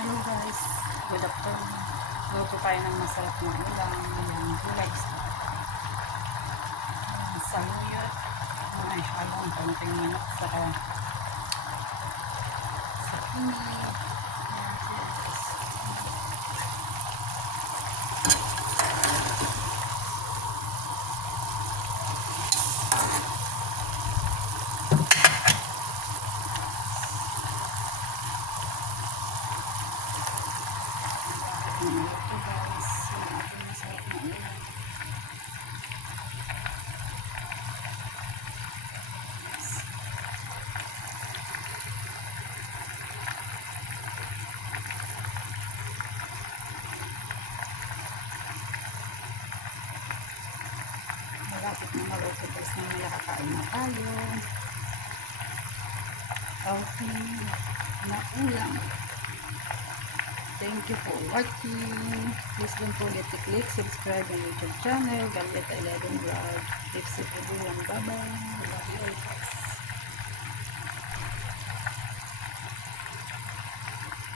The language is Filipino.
Hello guys, good afternoon. Luto tayo ng masarap na ulam. Ayan, gulay sa saluyot. Ay, halong konting manok sa sa pini. Ito guys, yung ating masarap na ulam. Malapit na na nakakain. Okay, na ulam. Thank you for watching. Please don't forget to click subscribe on YouTube channel, Galeta 11 Vlog. Safe everyone. Bye-bye.